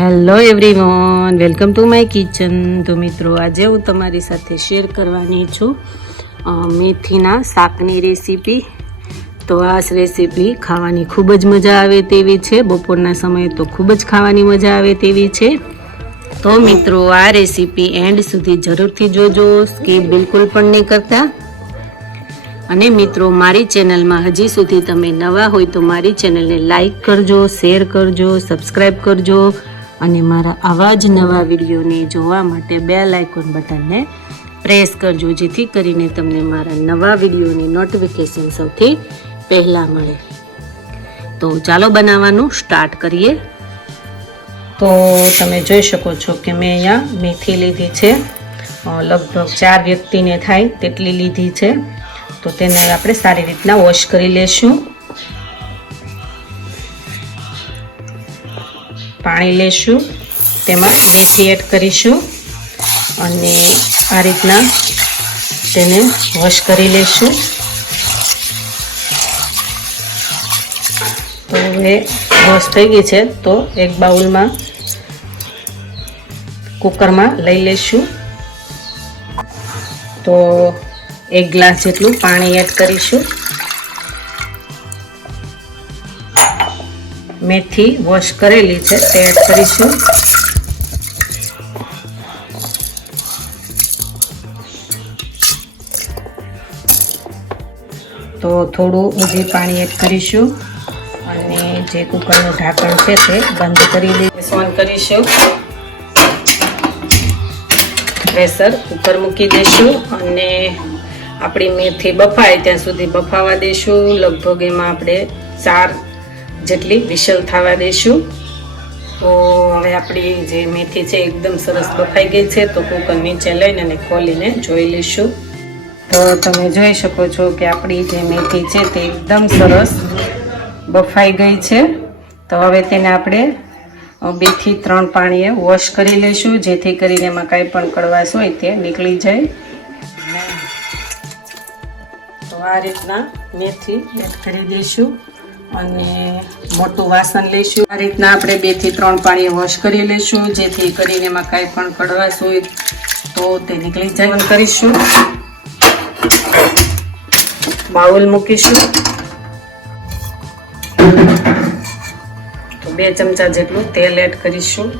Hello everyone welcome to my kitchen તો મિત્રો, આજે હું તમારી સાથે શેર કરવાની છું મેથીના શાકની રેસીપી તો આ રેસીપી ખાવાની ખૂબ જ મજા આવે તેવી છે. બપોરના સમયે તો ખૂબ જ ખાવાની મજા આવે તેવી છે. તો મિત્રો, આ રેસીપી એન્ડ સુધી જરૂરથી જોજો. સ્કીપ બિલકુલ પણ નહીં કરતા. અને મિત્રો, મારી ચેનલમાં હજી સુધી તમે નવા હોય તો મારી ચેનલને લાઈક કરજો શેર કરજો સબસ્ક્રાઈબ કરજો. અને મારા આવા જ નવા વિડીયોને જોવા માટે બેલ આઇકોન બટનને પ્રેસ કરજો, જેથી કરીને તમને મારા નવા વિડીયોની નોટિફિકેશન સૌથી પહેલાં મળે. તો ચાલો બનાવવાનું સ્ટાર્ટ કરીએ. તો તમે જોઈ શકો છો કે મેં અહીંયા મેથી લીધી છે. લગભગ ચાર વ્યક્તિને થાય તેટલી લીધી છે. તો તેને આપણે સારી રીતના વોશ કરી લેશું. પાણી લેશું, તેમાં મેથી એડ કરીશું અને આ રીતના તેને વોશ કરી લેશું. તો હવે વોશ થઈ ગઈ છે, તો એક બાઉલમાં કુકરમાં લઈ લેશું. તો એક ગ્લાસ જેટલું પાણી એડ કરીશું. મેથી વોશ કરેલી છે, તે એડ કરીશું. તો થોડું ઊંધી પાણી એડ કરીશું અને જે કુકરનું ઢાંકણ છે તે બંધ કરી દઈશ ઓન કરીશું. પ્રેશર કુકર મૂકી દઈશું અને આપણી મેથી બફાય ત્યાં સુધી બફાવા દઈશું. લગભગ એમાં આપણે ચાર જેટલી વિશલ થવા દઈશું તો હવે આપણી જે મેથી છે એકદમ સરસ બફાઈ ગઈ છે, તો કુકર નીચે લઈને અને ખોલીને જોઈ લઈશું. તો તમે જોઈ શકો છો કે આપણી જે મેથી છે તે એકદમ સરસ બફાઈ ગઈ છે. તો હવે તેને આપણે બેથી ત્રણ પાણીએ વોશ કરી લઈશું, જેથી કરીને એમાં કાંઈ પણ કડવાશ હોય તે નીકળી જાય. તો આ રીતના મેથી એડ કરી દઈશું. અને મોટું વાસણ લઈશું. આ રીતના આપણે બેથી ત્રણ પાણી વોશ કરી લઈશું. જેથી કરીને એમાં કાંઈ પણ કડવાશ હોય તો તે નીકળી જાય. કરીશું. બાઉલ મૂકીશું. તો બે ચમચા જેટલું તેલ એડ કરીશું.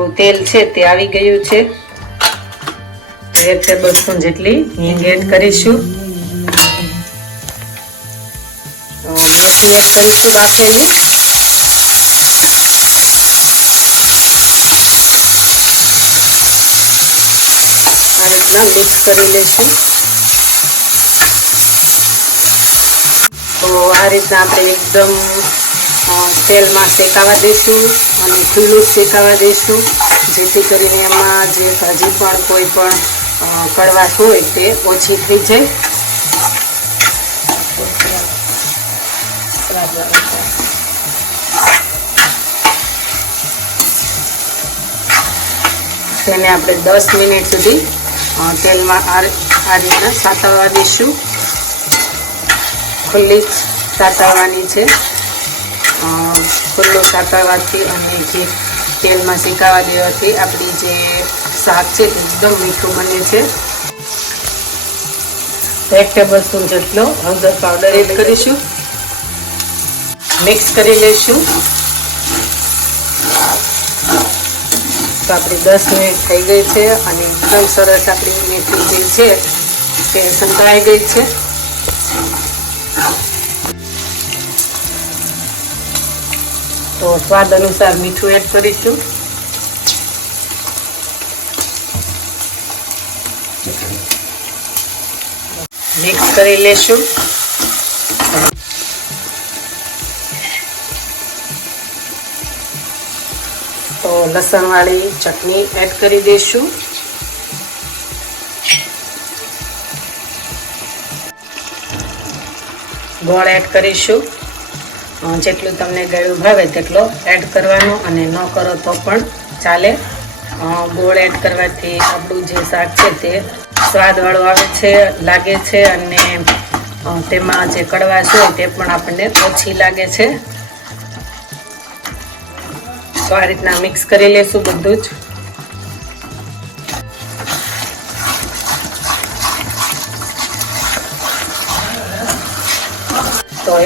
આપણું તેલ છે તે આવી ગયું છે. એક ટેબલ સ્પૂન જેટલી હિંગ એડ કરીશું. લસણ એડ કરીશું બાફેલી. આ રીતના મિક્સ કરી લઈશું તો આ રીતના આપણે એકદમ તેલમાં શેકાવા દઈશું. અને ખુલ્લું જ શેકાવા દઈશું. જેથી કરીને એમાં જે હજી પણ કોઈ પણ કડવાશ હોય તે ઓછી થઈ જાય. તેને આપણે દસ મિનિટ સુધી તેલમાં આ રીતના સાતળવા દઈશું. ખુલ્લી જ સાતળવાની છે. ખુલ્લું સાતળવાથી અને જે તેલમાં શેકાવા દેવાથી આપણી જે શાક છે એકદમ મીઠું બને છે. એક ટેબલ સ્પૂન જેટલો હળદર પાવડર એડ કરીશું. મિક્સ કરી લઈશું. તો આપણી દસ મિનિટ થઈ ગઈ છે અને એકદમ સરસ આપણી મેથી જે છે તે સંકળાઈ ગઈ છે. તો સ્વાદ અનુસાર મીઠું એડ કરીશું. મિક્સ કરી લેશું. તો લસણવાળી ચટણી એડ કરી દઈશું. ગોળ એડ કરીશું. જેટલું તમને ગળ્યું ભાવે તેટલો એડ કરવાનો અને ન કરો તો પણ ચાલે. ગોળ એડ કરવાથી આપણું જે શાક છે તે સ્વાદવાળું આવે છે, લાગે છે અને તેમાં જે કડવાશ હોય તે પણ આપણને ઓછી લાગે છે. તો આ રીતના મિક્સ કરી લેશું બધું જ.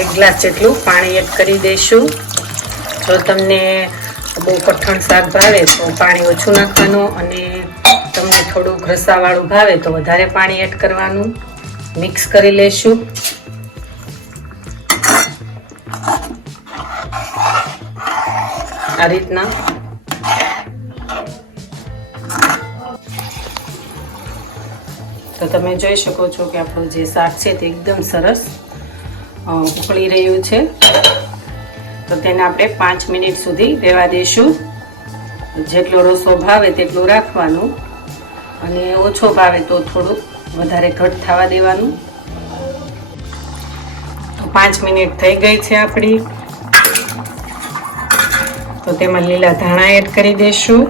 એક ગ્લાસ જેટલું પાણી એડ કરી દઈશું. જો તમને બહુ કઠણ શાક ભાવે તો પાણી ઓછું નાખવાનું અને તમને થોડુંક રસાવાળું ભાવે તો વધારે પાણી એડ કરવાનું. મિક્સ કરી લેશું. આ રીતના. તો તમે જોઈ શકો છો કે આપણું જે શાક છે તે એકદમ સરસ ઉકળી રહ્યું છે. તો તેને આપણે પાંચ મિનિટ સુધી રહેવા દઈશું જેટલો રસો ભાવે તેટલું રાખવાનું. અને ઓછો ભાવે તો થોડુંક વધારે ઘટ થવા દેવાનું. તો પાંચ મિનિટ થઈ ગઈ છે આપણી. તો તેમાં લીલા ધાણા એડ કરી દઈશું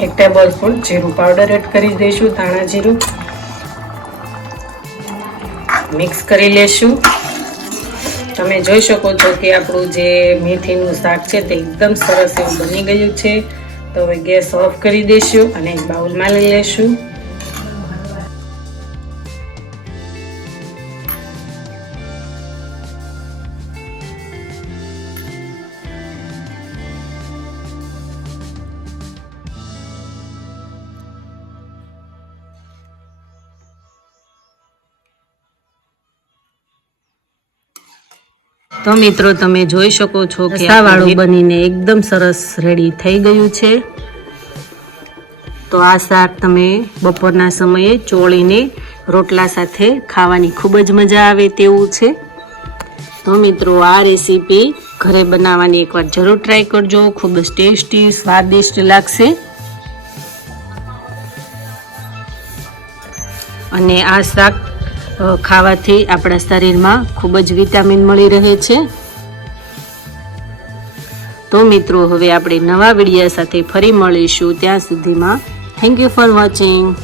એક ટેબલ સ્પૂન જીરું પાવડર એડ કરી દઈશું ધાણા જીરું. મિક્સ કરી લેશું. તમે જોઈ શકો છો કે આપણું જે મેથીનું શાક છે તે એકદમ સરસ એવું બની ગયું છે. તો હવે ગેસ ઓફ કરી દઈશું અને બાઉલમાં લઈ લેશું. તો મિત્રો તમે જોઈ શકો છો કે વાળું બનીને એકદમ સરસ રેડી થઈ ગયું છે. તો આ શાક તમે બપોરના સમયે ચોળીને રોટલા સાથે ખાવાની ખૂબ જ મજા આવે તેવું છે. તો મિત્રો આ રેસીપી ઘરે બનાવવાની એકવાર જરૂર ટ્રાય કરજો. ખૂબ જ ટેસ્ટી સ્વાદિષ્ટ લાગશે. અને આ શાક ખાવાથી આપણા શરીરમાં ખૂબ જ વિટામિન મળી રહે છે. તો મિત્રો, હવે આપણે નવા વિડીયા સાથે ફરી મળીશું. ત્યાં સુધીમાં થેન્ક યુ ફોર વોચિંગ